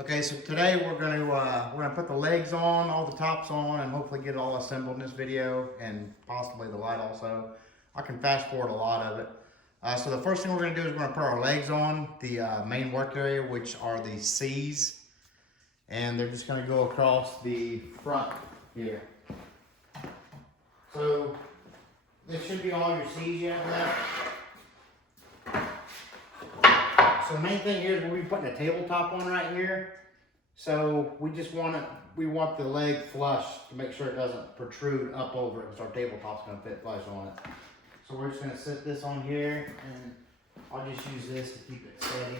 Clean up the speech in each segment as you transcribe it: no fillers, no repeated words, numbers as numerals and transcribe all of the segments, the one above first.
Okay, so today we're gonna put the legs on, all the tops on, and hopefully get it all assembled in this video, and possibly the light also. I can fast forward a lot of it. So the first thing we're gonna do is we're gonna put our legs on the main work area, which are the C's, and they're just gonna go across the front here. So this should be all your C's you have left. So the main thing here is we'll be putting a tabletop on right here. So we just we want the leg flush to make sure it doesn't protrude up over it because our tabletop's gonna fit flush on it. So we're just gonna set this on here, and I'll just use this to keep it steady,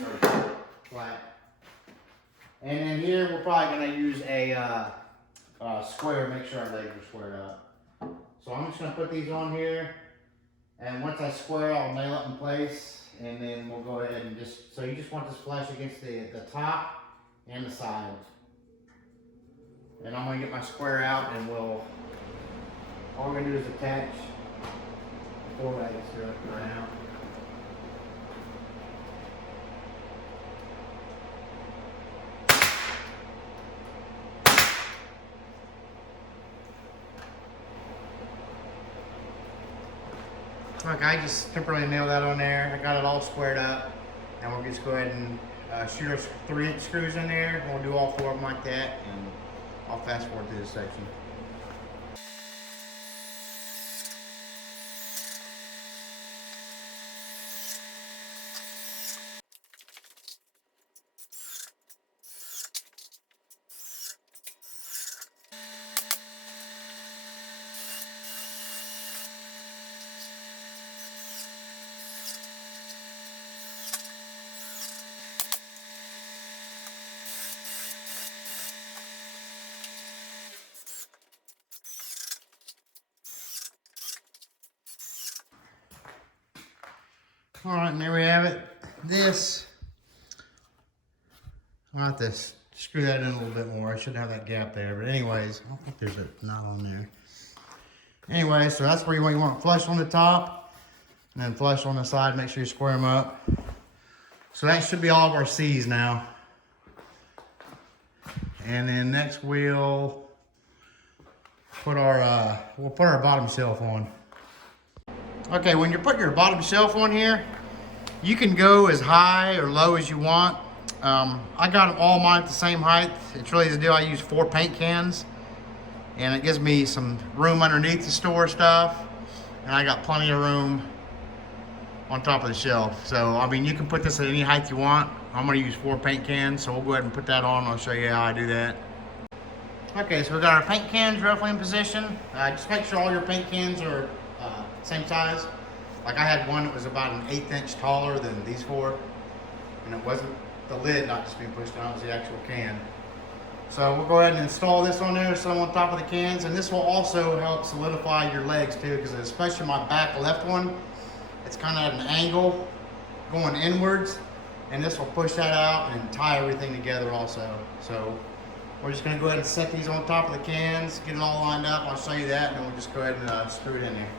or flat. And then here we're probably gonna use a square, make sure our legs are squared up. So I'm just gonna put these on here, and once I square, I'll nail it in place. And then we'll go ahead and so you just want this flush against the top and the sides. And I'm gonna get my square out, and all we're gonna do is attach 4 legs to it right now. Okay, I just temporarily nailed that on there. I got it all squared up, and we'll just go ahead and shoot our 3-inch screws in there. And we'll do all 4 of them like that, and I'll fast forward through this section. All right, and there we have it. I'll have to screw that in a little bit more. I should have that gap there, but anyways, I don't think there's a knot on there. Anyway, so that's where you want flush on the top, and then flush on the side. Make sure you square them up. So that should be all of our C's now. And then next we'll put our bottom shelf on. Okay, when you're putting your bottom shelf on here, you can go as high or low as you want. I got them all mine at the same height. It's really the deal. I use 4 paint cans, and it gives me some room underneath to store stuff, and I got plenty of room on top of the shelf. So, I mean, you can put this at any height you want. I'm gonna use 4 paint cans, so we'll go ahead and put that on. I'll show you how I do that. Okay, so we got our paint cans roughly in position. Just make sure all your paint cans are same size. Like I had one that was about an 1/8 inch taller than these 4, and it wasn't the lid not just being pushed down, it was the actual can. So we'll go ahead and install this on there, so on top of the cans, and this will also help solidify your legs too, because especially my back left one, it's kind of at an angle going inwards, and this will push that out and tie everything together also. So we're just going to go ahead and set these on top of the cans, get it all lined up. I'll show you that, and then we'll just go ahead and screw it in there.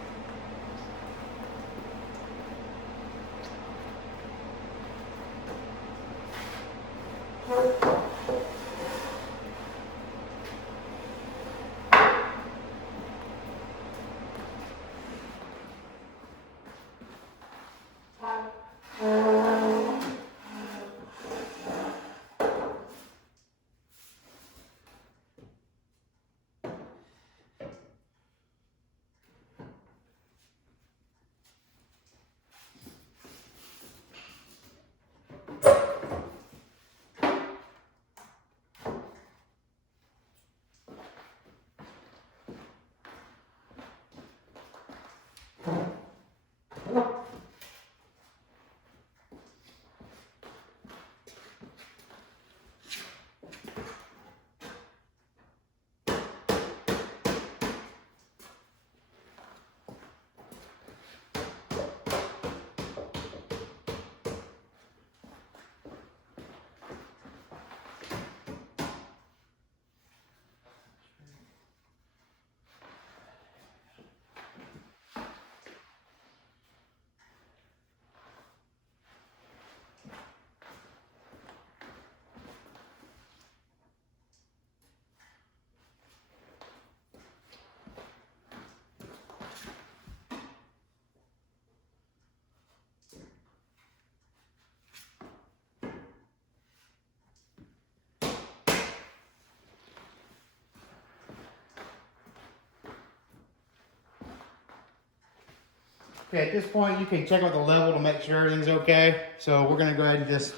Okay, at this point you can check out the level to make sure everything's okay. So we're gonna go ahead and just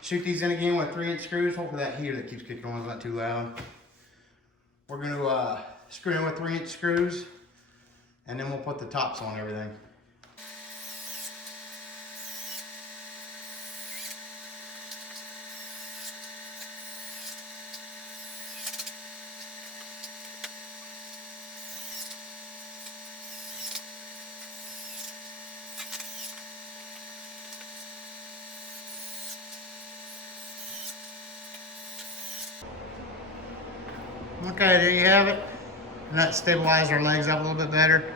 shoot these in again with 3-inch screws. Hopefully that heater that keeps kicking on is not too loud. We're gonna screw in with 3-inch screws, and then we'll put the tops on everything. Okay, there you have it. And that stabilized our legs up a little bit better.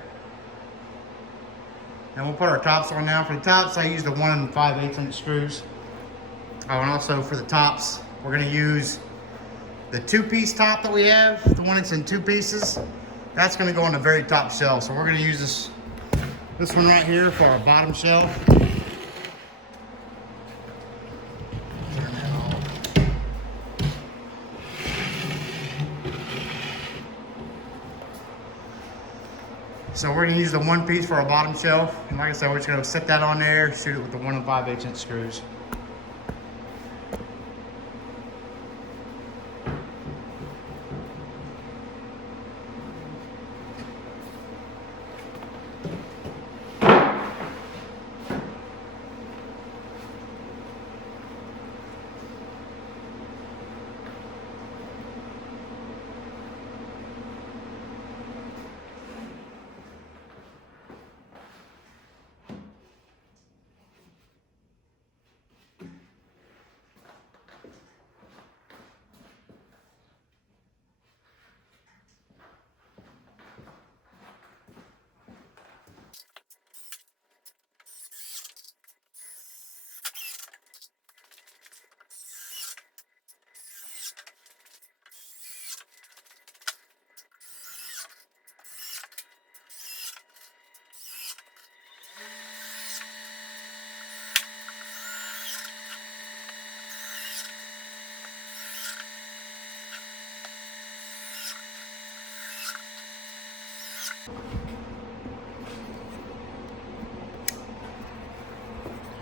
And we'll put our tops on now. For the tops, I use the 1 5/8" screws. Oh, and also for the tops, we're gonna use the 2-piece top that we have, the one that's in 2 pieces. That's gonna go on the very top shelf. So we're gonna use this one right here for our bottom shelf. So we're gonna use the 1 piece for our bottom shelf. And like I said, we're just gonna set that on there, shoot it with the 1 5/8" screws.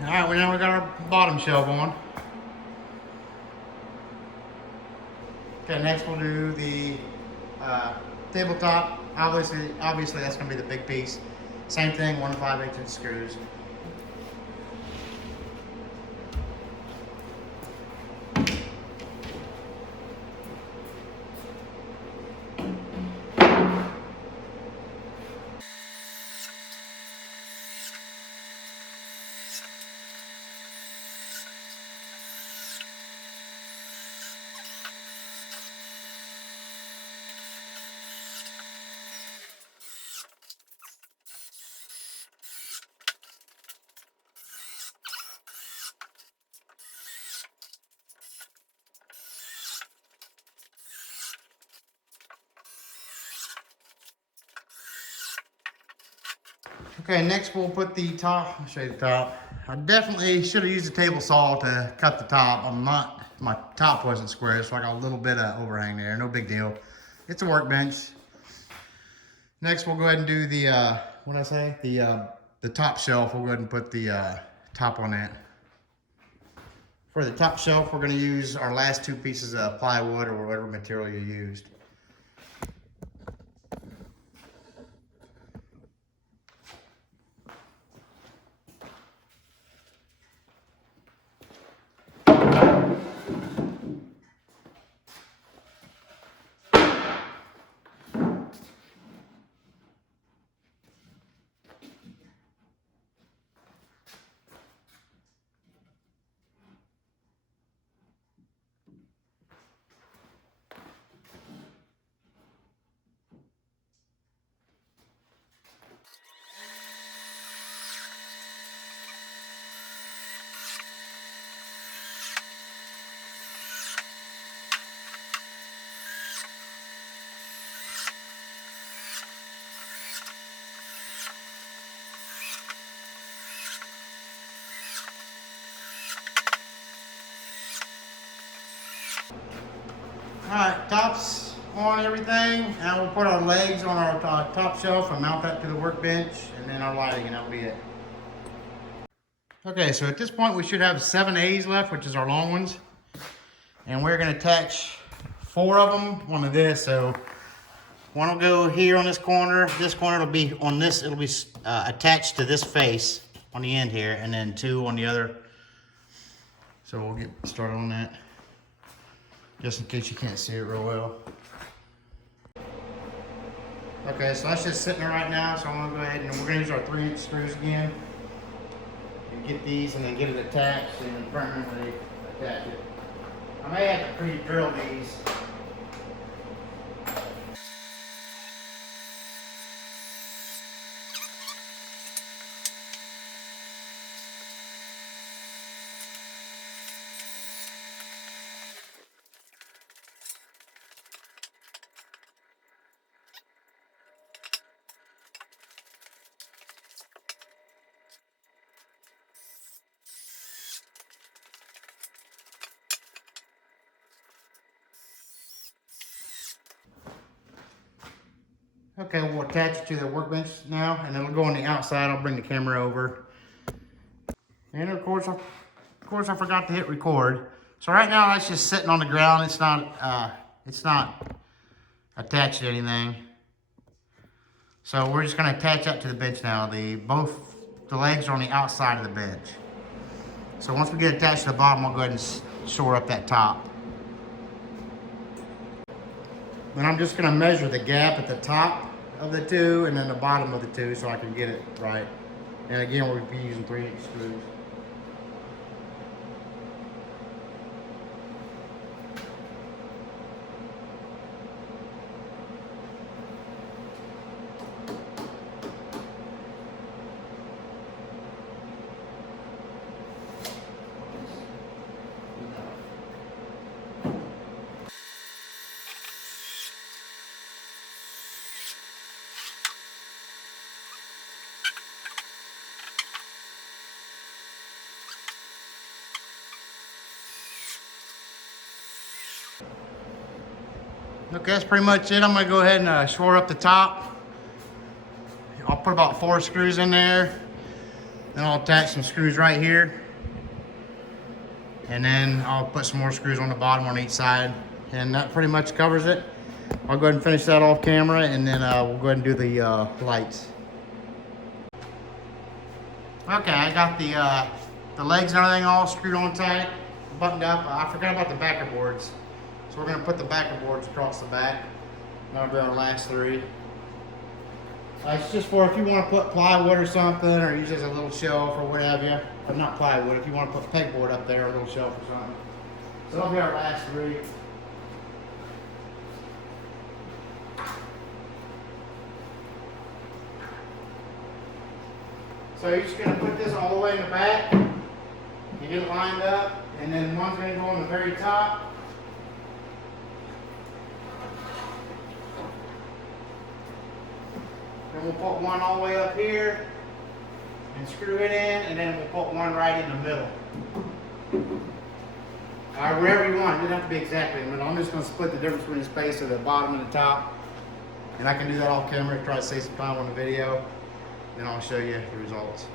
All right, well now we got our bottom shelf on. Okay, next we'll do the tabletop. Obviously that's gonna be the big piece. Same thing, 1 5/8" screws. Okay, next we'll put the top. I'll show you the top. I definitely should have used a table saw to cut the top. My top wasn't square, so I got a little bit of overhang there. No big deal. It's a workbench. Next, we'll go ahead and do the, what did I say? The top shelf. We'll go ahead and put the top on that. For the top shelf, we're gonna use our last 2 pieces of plywood or whatever material you used. All right, tops on everything, and we'll put our legs on our top shelf and mount that to the workbench, and then our lighting, and that'll be it. Okay, so at this point we should have 7 A's left, which is our long ones, and we're going to attach 4 of them onto this. So one will go here on this corner will be on this, it'll be attached to this face on the end here, and then 2 on the other. So we'll get started on that, just in case you can't see it real well. Okay, so that's just sitting there right now, so I'm gonna go ahead and we're gonna use our 3-inch screws again and get these and then get it attached and permanently attach it. I may have to pre-drill these. Okay, we'll attach it to the workbench now, and it'll go on the outside. I'll bring the camera over. And of course I forgot to hit record. So right now that's just sitting on the ground. It's not attached to anything. So we're just gonna attach that to the bench now. Both the legs are on the outside of the bench. So once we get attached to the bottom, we'll go ahead and shore up that top. Then I'm just gonna measure the gap at the top of the 2 and then the bottom of the 2 so I can get it right. And again, we'll be using 3-inch screws. Okay, that's pretty much it. I'm gonna go ahead and shore up the top. I'll put about 4 screws in there. Then I'll attach some screws right here. And then I'll put some more screws on the bottom on each side. And that pretty much covers it. I'll go ahead and finish that off camera, and then we'll go ahead and do the lights. Okay, I got the legs and everything all screwed on tight, buttoned up. I forgot about the backer boards. So we're gonna put the backer boards across the back. That'll be our last 3. It's just for if you want to put plywood or something, or use it as a little shelf or what have you. But not plywood, if you want to put pegboard up there or a little shelf or something. So that'll be our last 3. So you're just gonna put this all the way in the back. You get it lined up, and then one's gonna go on the very top. Then we'll put one all the way up here and screw it in, and then we'll put one right in the middle. Wherever you want, it doesn't have to be exactly in the middle. I'm just going to split the difference between the space of the bottom and the top. And I can do that off camera to try to save some time on the video. Then I'll show you the results.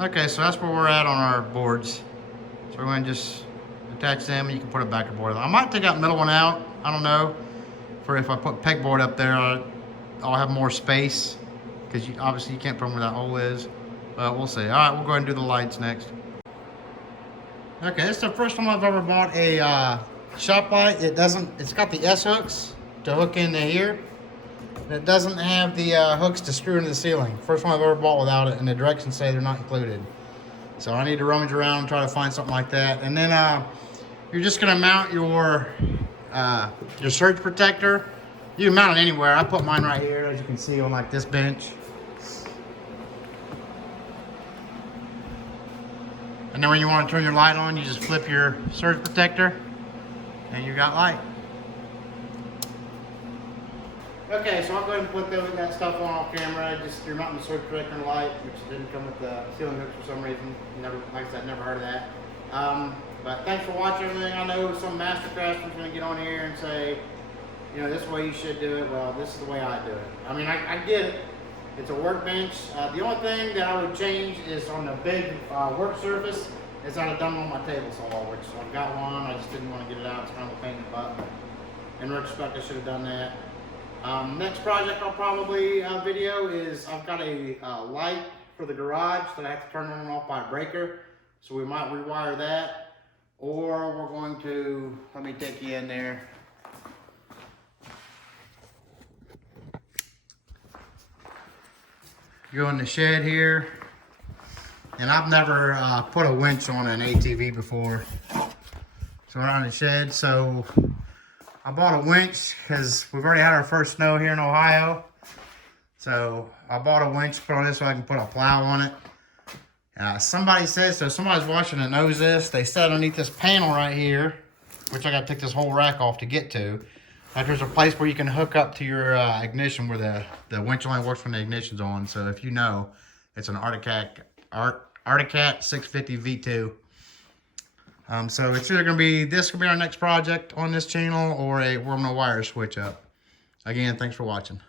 Okay, so that's where we're at on our boards. So we're going to just attach them, and you can put a backer board. I might take that middle one out. I don't know. For if I put pegboard up there, I'll have more space, because obviously you can't put them where that hole is. But we'll see. All right, we'll go ahead and do the lights next. Okay, this is the first time I've ever bought a shop light. It's got the S hooks to hook into here. And it doesn't have the hooks to screw into the ceiling. First one I've ever bought without it, and the directions say they're not included. So I need to rummage around and try to find something like that. And then you're just gonna mount your surge protector. You can mount it anywhere. I put mine right here, as you can see, on like this bench. And then when you want to turn your light on, you just flip your surge protector and you got light. Okay, so I'll go ahead and put that stuff on off camera. Just you're mounting the surge protector and light, which didn't come with the ceiling hooks for some reason. Like I said, never heard of that. But thanks for watching everything. I know some master craftsman's gonna get on here and say, you know, this is the way you should do it. Well, this is the way I do it. I mean, I get it. It's a workbench. The only thing that I would change is on the big work surface is I'd have done on my table saw, which I've got one. I just didn't want to get it out. It's kind of a pain in the butt. But in retrospect, I should have done that. Next project I'll probably video is I've got a light for the garage that I have to turn on and off by a breaker. So we might rewire that. Or we're going to, let me take you in there. Go in the shed here. And I've never put a winch on an ATV before. So we're on the shed. So I bought a winch because we've already had our first snow here in Ohio. So I bought a winch to put on this so I can put a plow on it. Somebody says, so somebody's watching that knows this, they said underneath this panel right here, which I got to take this whole rack off to get to, that there's a place where you can hook up to your ignition where the winch only works when the ignition's on. So if you know, it's an Arctic Cat 650 V2. So it's either going to be, this could be our next project on this channel, or we're going to wire a switch up. Again, thanks for watching.